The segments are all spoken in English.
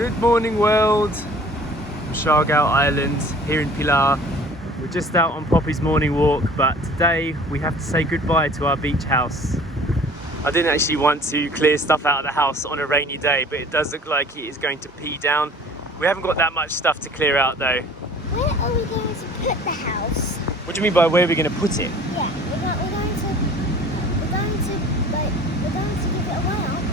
Good morning world, from Siargao Island here in Pilar. We're just out on Poppy's morning walk, but today we have to say goodbye to our beach house. I didn't actually want to clear stuff out of the house on a rainy day, but it does look like it is going to pee down. We haven't got that much stuff to clear out though. Where are we going to put the house? What do you mean by where are we going to put it? Yeah, we're going to give it away, aren't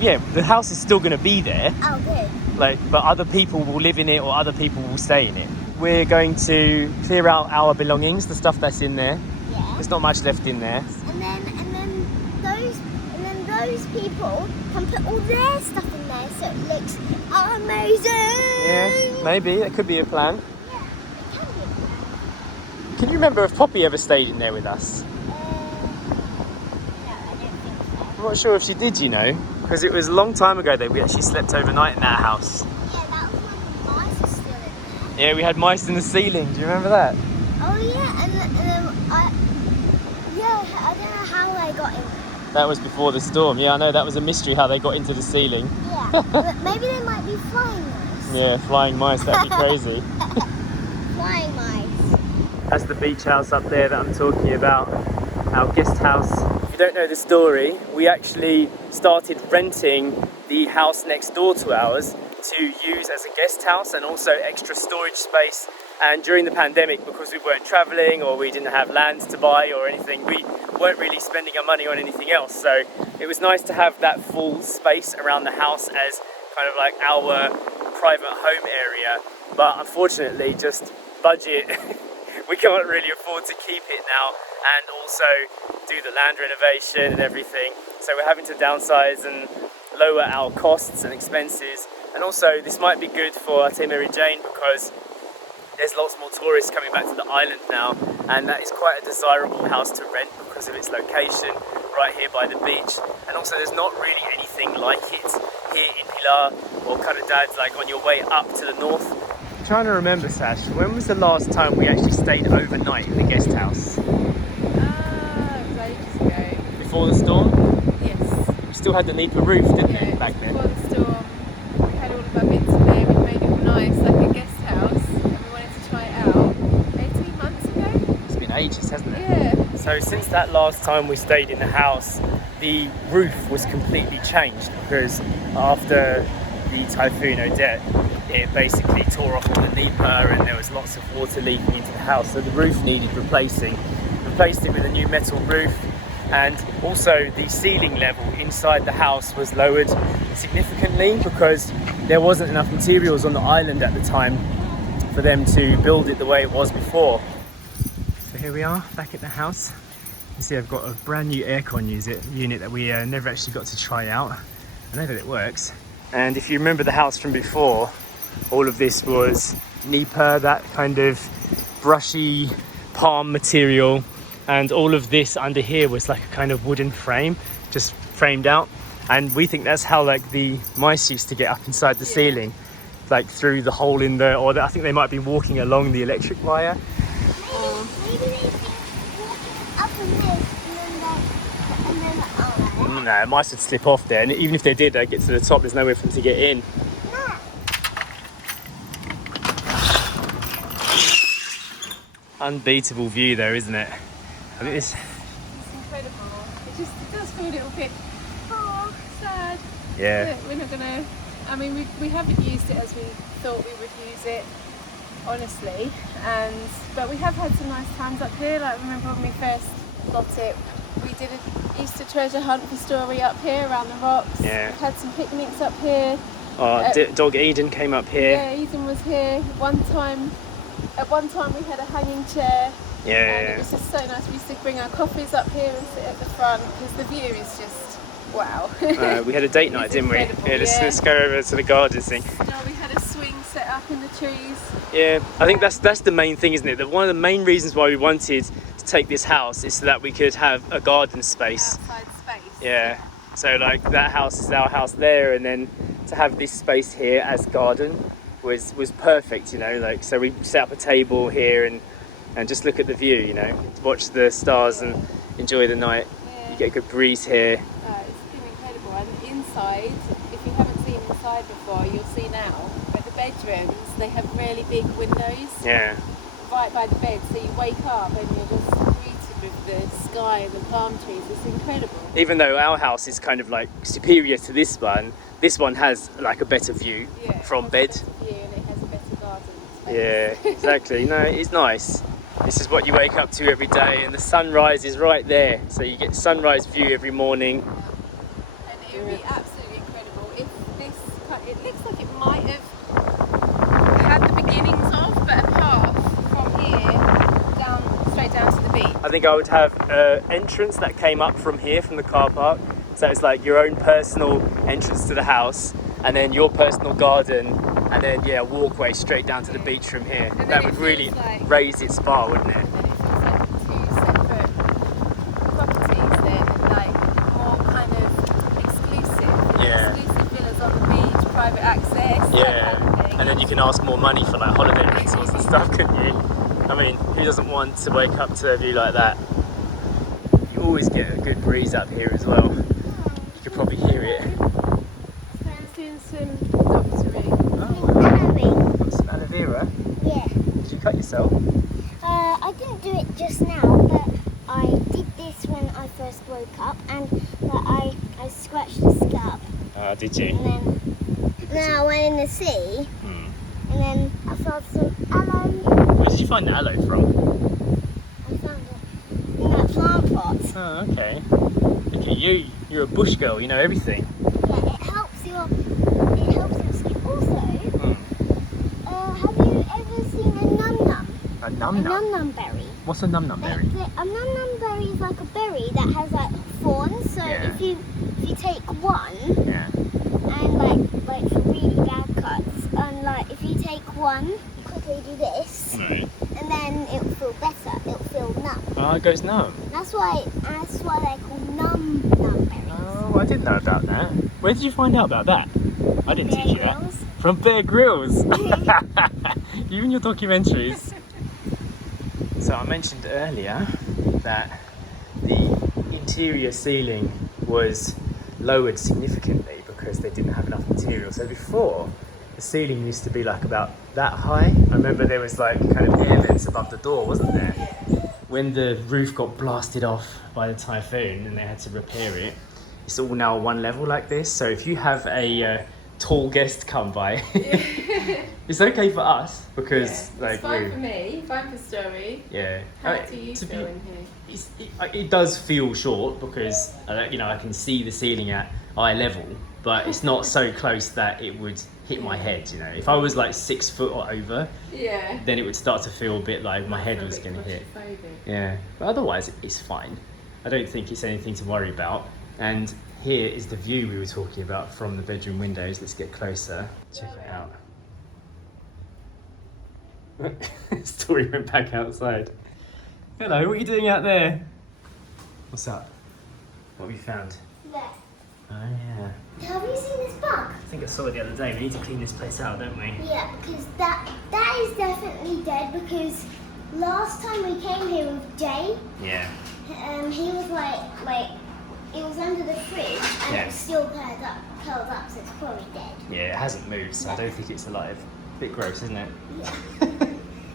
we? Yeah, the house is still going to be there. Oh, good. But other people will live in it or other people will stay in it. We're going to clear out our belongings, the stuff that's in there. Yeah. There's not much left in there. And then those people can put all their stuff in there so it looks amazing. Yeah, maybe that could be a plan. Yeah, it can be. Can you remember if Poppy ever stayed in there with us? No, I don't think so. I'm not sure if she did, you know, because it was a long time ago that we actually slept overnight in that house. Yeah, that was when the mice were still in there. Yeah, we had mice in the ceiling. Do you remember that? Oh yeah, and then I don't know how they got in. That was before the storm. Yeah, I know, that was a mystery how they got into the ceiling. Yeah, but maybe they might be flying mice. Yeah, flying mice, that'd be crazy. Flying mice. That's the beach house up there that I'm talking about, our guest house. If you don't know the story, we actually started renting the house next door to ours to use as a guest house and also extra storage space. And during the pandemic, because we weren't traveling or we didn't have land to buy or anything, we weren't really spending our money on anything else. So it was nice to have that full space around the house as kind of like our private home area. But unfortunately, just budget, we can't really afford to keep it now and also do the land renovation and everything. So we're having to downsize and lower our costs and expenses. And also this might be good for Ate Mary Jane because there's lots more tourists coming back to the island now, and that is quite a desirable house to rent because of its location right here by the beach. And also there's not really anything like it here in Pilar or Caridad, like on your way up to the north. I'm trying to remember, Sash, when was the last time we actually stayed overnight in the guest house? It was ages ago. Before the storm? Yes. We still had the Nipa roof, didn't we, back then? Before the storm, we had all of our bits in there. We made it all nice, like a guest house, and we wanted to try it out 18 months ago. It's been ages, hasn't it? Yeah. So since that last time we stayed in the house, the roof was completely changed because after the Typhoon Odette, it basically tore off all the Nipa and there was lots of water leaking into the house. So the roof needed replacing. Replaced it with a new metal roof, and also the ceiling level inside the house was lowered significantly because there wasn't enough materials on the island at the time for them to build it the way it was before. So here we are back at the house. You see I've got a brand new aircon unit that we never actually got to try out. I know that it works. And if you remember the house from before, all of this was Nipa, that kind of brushy palm material, and all of this under here was like a kind of wooden frame, just framed out. And we think that's how like the mice used to get up inside the ceiling, like through the hole in the, or I think they might be walking along the electric wire. Maybe they think walking up in this and then No, mice would slip off there, and even if they did, they'd get to the top, there's nowhere for them to get in. Unbeatable view though, isn't it? I think It's incredible. It does feel a little bit, sad. yeah. But we're not gonna, I mean, we haven't used it as we thought we would use it, honestly. But we have had some nice times up here. Like, remember when we first got it, we did a Easter treasure hunt for Story up here around the rocks. Yeah. We've had some picnics up here. Dog Eden came up here. Yeah, Eden was here. At one time we had a hanging chair. Yeah. And it was just so nice. We used to bring our coffees up here and sit at the front because the view is just wow. We had a date night, It's didn't we? incredible, Yeah, let's go over to the gardens thing. We had a swing set up in the trees. Yeah, I think that's the main thing, isn't it? That one of the main reasons why we wanted to take this house is so that we could have a garden space. Outside space. Yeah. So like that house is our house there, and then to have this space here as garden was perfect, you know. Like, so we set up a table here and just look at the view, you know, watch the stars and enjoy the night. Yeah. You get a good breeze here. It's been incredible. And inside, if you haven't seen inside outside before, you'll see now, but the bedrooms, they have really big windows Yeah. right by the bed, so you wake up and you're just greeted with the sky and the palm trees. It's incredible. Even though our house is kind of like superior to this one has like a better view from bed. It has a better view and it has a better garden space. Yeah, exactly. No, it's nice. This is what you wake up to every day, and the sunrise is right there. So you get sunrise view every morning. And it would be absolutely incredible if it looks like it might have had the beginnings of, but a path from here straight down to the beach. I think I would have an entrance that came up from here, from the car park. So it's like your own personal entrance to the house, and then your personal garden, and then a walkway straight down to the beach from here. And That then would it really feels like- raise its bar, wouldn't it? And then it feels like two separate properties then, and like more kind of exclusive. Yeah. Exclusive villas on the beach, private access, that kind of thing. And then you can ask more money for like holiday rentals and stuff, couldn't you? I mean, who doesn't want to wake up to a view like that? You always get a good breeze up here as well. You could probably hear it. Sam's doing some doctoring. Oh, got some aloe vera. Yeah. Did you cut yourself? I didn't do it just now, but I did this when I first woke up, and I scratched the scalp, Ah, did you? and then I went in the sea, and then I found some aloe. Where did you find the aloe from? I found it in that plant pot. Oh, okay. Look at you. You're a bush girl. You know everything. Yeah, it helps your skin. Also, have you ever seen a num num? A A num num. num num berry. What's a num num berry? A num num berry is like a berry that has like thorns. So Yeah. if you take one, Yeah. and like for really bad cuts, and like if you take one, you quickly do this, Right. and then it'll feel better. It'll feel numb. Oh, it goes numb. That's why they're called num berries. Oh, I didn't know about that. Where did you find out about that? I didn't Bear teach you that. Grylls. From Bear Grylls. You and your documentaries. So I mentioned earlier that the interior ceiling was lowered significantly because they didn't have enough material. So before, the ceiling used to be like about that high. I remember there was like kind of air vents above the door, wasn't there? When the roof got blasted off by the typhoon and they had to repair it, it's all now one level like this. So if you have a tall guest come by, it's okay for us because like it's fine for me, fine for Story. yeah. How do you to feel be- in here? it does feel short because I can see the ceiling at eye level, but it's not so close that it would hit my head. If I was like 6 foot or over, Yeah. then it would start to feel a bit like my head was going to hit. Yeah, but otherwise it's fine. I don't think it's anything to worry about. And here is the view we were talking about from the bedroom windows. Let's get closer. Check it out. Story went back outside. Hello, what are you doing out there? What's up? What have you found? There. Oh yeah. Have you seen this bug? I think I saw it the other day. We need to clean this place out, don't we? Yeah, because that is definitely dead. Because last time we came here with Jay, Yeah. he was like it was under the fridge and Yeah. it was still curled up, so it's probably dead. Yeah, it hasn't moved, so I don't think it's alive. Bit gross, isn't it? Yeah.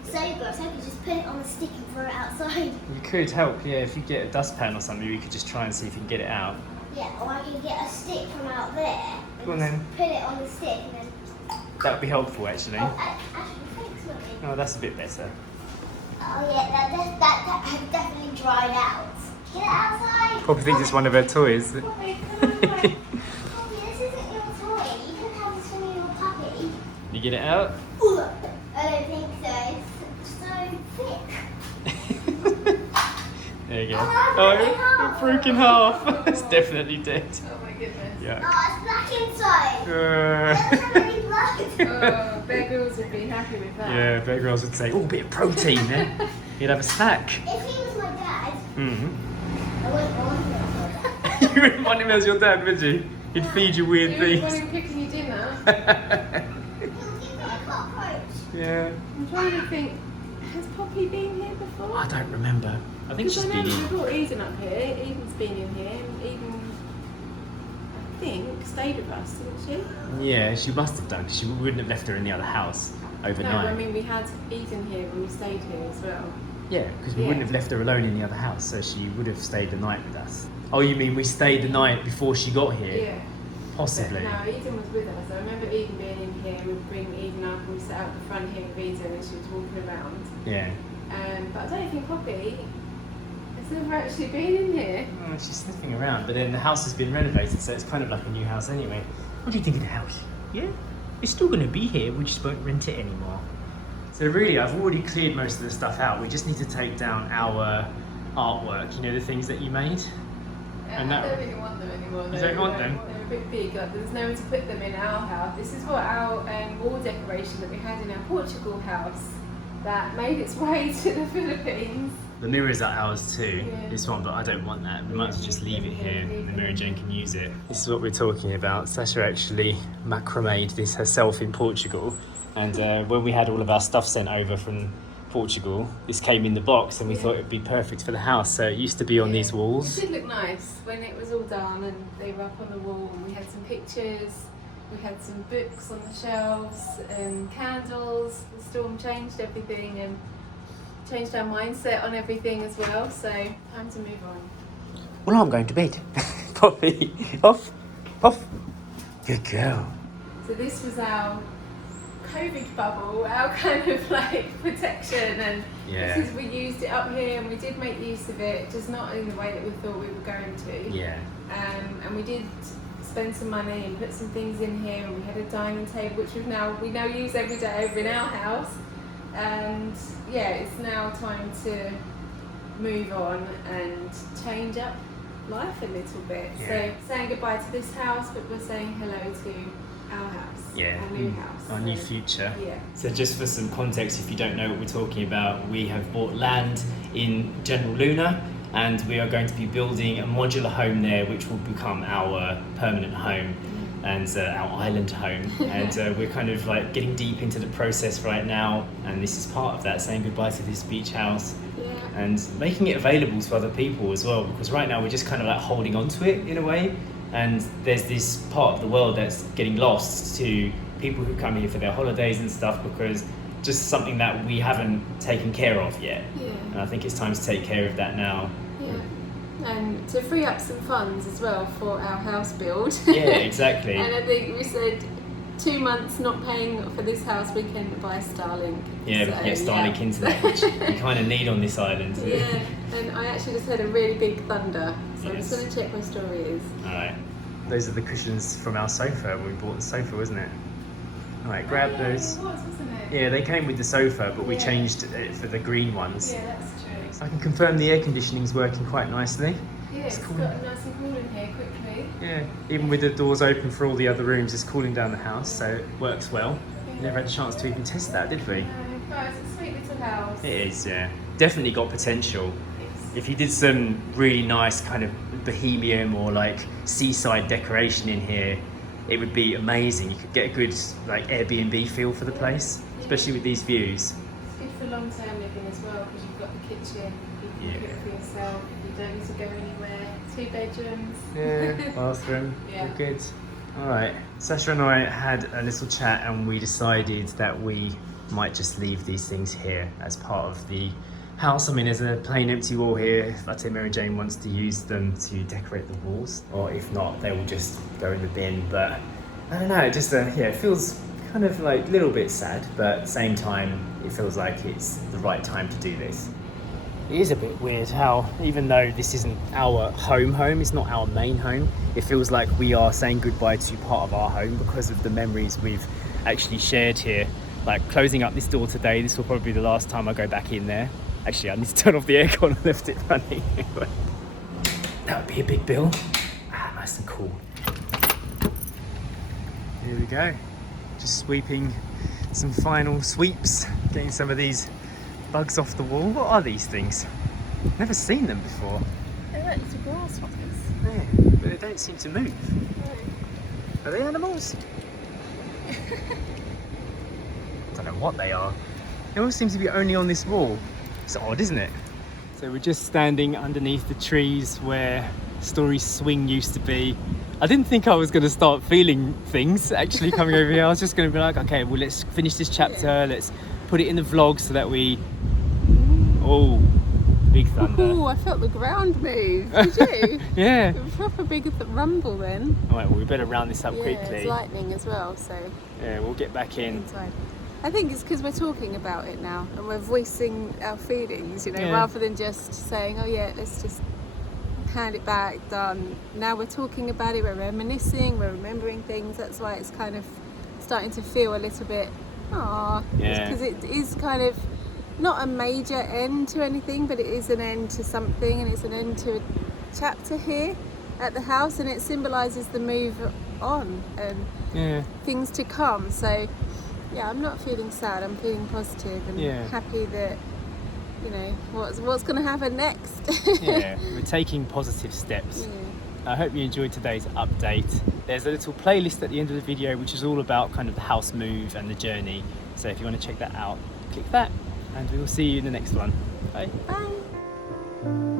So gross. I could just put it on the stick and throw it outside. You could help, yeah. If you get a dustpan or something, we could just try and see if you can get it out. Yeah, or I can get a stick from out there and Go on just then. put it on the stick and then. That would be helpful, actually. Oh, actually, thanks, Mummy. Oh, that's a bit better. Oh yeah, that has definitely dried out. Get it outside. Probably thinks it's one of her toys. Poppy, come on, Poppy, this isn't your toy. You can have this from your puppy. You get it out? Ooh, I don't think so. It's so thick. There you go. Oh, it broke in half. It's definitely dead. Oh my goodness. Yeah. Oh, it's black inside. Uh, Doesn't have any blood. Oh, Bear Grylls would be happy with that. yeah, Bear Grylls would say, oh, a bit of protein there. You'd have a snack. If he was my dad, Mm-hmm. I wouldn't want him as my dad. You wouldn't want him as your dad, would you? He'd feed you weird You would want things. him cooking you dinner. He'll give me a cockroach. Yeah. I'm trying to think, has Poppy been here before? I don't remember. I think Because she's I been know we in. brought Eden up here. Eden's been in here. And Eden, I think, stayed with us, didn't she? Yeah, she must have done, because she wouldn't have left her in the other house overnight. No, I mean we had Eden here when we stayed here as well. Yeah, because we wouldn't have left her alone in the other house, so she would have stayed the night with us. Oh, you mean we stayed the night before she got here? Yeah. Possibly. But no, Eden was with us. I remember Eden being in here. We'd bring Eden up and we sat out the front here with Eden and she was walking around. Yeah. But I don't think Poppy has never actually been in here. Oh, she's sniffing around, but then the house has been renovated, so it's kind of like a new house anyway. What do you think of the house? Yeah? It's still going to be here, we just won't rent it anymore. So really, I've already cleared most of the stuff out. We just need to take down our artwork, you know, the things that you made? And I don't really want them anymore. You don't want them? They're a bit big, like there's nowhere to put them in our house. This is what our wall decoration that we had in our Portugal house that made its way to the Philippines. The mirrors are ours too, Yeah. this one, but I don't want that. We might as well just leave it here and the Mary Jane can use it. This is what we're talking about. Sasha actually macrameed this herself in Portugal, and when we had all of our stuff sent over from Portugal, this came in the box and we thought it would be perfect for the house. So it used to be on these walls. It did look nice when it was all done and they were up on the wall and we had some pictures, we had some books on the shelves and candles. The storm changed everything and changed our mindset on everything as well, so time to move on. Well, I'm going to bed. Poppy, off, off. Good girl. So this was our COVID bubble, our kind of like protection, and this is, we used it up here and we did make use of it, just not in the way that we thought we were going to. Yeah. And we did spend some money and put some things in here, and we had a dining table which we now use every day over in our house. And yeah, it's now time to move on and change up life a little bit. Yeah. So saying goodbye to this house, but we're saying hello to our house, our new house. Our new future. Yeah. So just for some context, if you don't know what we're talking about, we have bought land in General Luna and we are going to be building a modular home there which will become our permanent home and our island home. And we're kind of like getting deep into the process right now, and this is part of that, saying goodbye to this beach house. And making it available to other people as well, because right now we're just kind of like holding on to it in a way, and there's this part of the world that's getting lost to people who come here for their holidays and stuff, because just something that we haven't taken care of yet. And I think it's time to take care of that now. And to free up some funds as well for our house build. Yeah, exactly. And I think we said 2 months not paying for this house, we can buy Starlink. Yeah, we can get Starlink internet, which we kind of need on this island. Yeah, and I actually just heard a really big thunder, so I'm just going to check where Story is. Alright. Those are the cushions from our sofa when we bought the sofa, wasn't it? Alright, grab those. It was, wasn't it? Yeah, they came with the sofa, but we changed it for the green ones. Yeah, that's true. So I can confirm the air conditioning's working quite nicely. Yeah, it's cool. got nice and cool in here quickly. Yeah, even with the doors open for all the other rooms, it's cooling down the house, so it works well. We never had a chance to even test that, did we? Guys, it's a sweet little house. It is, yeah. Definitely got potential. It's, If you did some really nice kind of bohemian or like seaside decoration in here, it would be amazing. You could get a good like Airbnb feel for the place, especially with these views. it's good for long-term living as well, because you've got the kitchen, you can cook for yourself, you don't need to go anywhere. 2 bedrooms. Yeah, bathroom, Yeah. all good. All right, Sasha and I had a little chat and we decided that we might just leave these things here as part of the house. I mean, there's a plain empty wall here. If I say Mary Jane wants to use them to decorate the walls, or if not, they will just go in the bin. But I don't know, it just it feels kind of like a little bit sad, but at the same time, it feels like it's the right time to do this. It is a bit weird how, even though this isn't our home, it's not our main home, it feels like we are saying goodbye to part of our home because of the memories we've actually shared here. Like closing up this door today, this will probably be the last time I go back in there. Actually, I need to turn off the aircon and left it running. That would be a big bill. Nice and cool. Here we go. Just sweeping some final sweeps, getting some of these bugs off the wall. What are these things? Never seen them before. They're like little grasshoppers. Yeah, but they don't seem to move. Are they animals? I don't know what they are. They all seem to be only on this wall. It's odd, isn't it? So we're just standing underneath the trees where Story's swing used to be, I didn't think I was going to start feeling things actually coming over here. I was just going to be like, okay, well, let's finish this chapter. Let's put it in the vlog so that we... Oh, big thunder. Oh, I felt the ground move. Did you? Yeah. It was a proper big rumble then. All right, well, we better round this up quickly. It's lightning as well, so... Yeah, we'll get back in. Inside. I think it's because we're talking about it now and we're voicing our feelings, you know, rather than just saying, oh yeah, let's just hand it back, done. Now we're talking about it, we're reminiscing, we're remembering things. That's why it's kind of starting to feel a little bit, because it is kind of not a major end to anything, but it is an end to something, and it's an end to a chapter here at the house, and it symbolises the move on and things to come. So yeah, I'm not feeling sad, I'm feeling positive and happy that, you know, what's going to happen next. Yeah, we're taking positive steps. I hope you enjoyed today's update. There's a little playlist at the end of the video which is all about kind of the house move and the journey. So if you want to check that out, click that, and we will see you in the next one. Bye. Bye.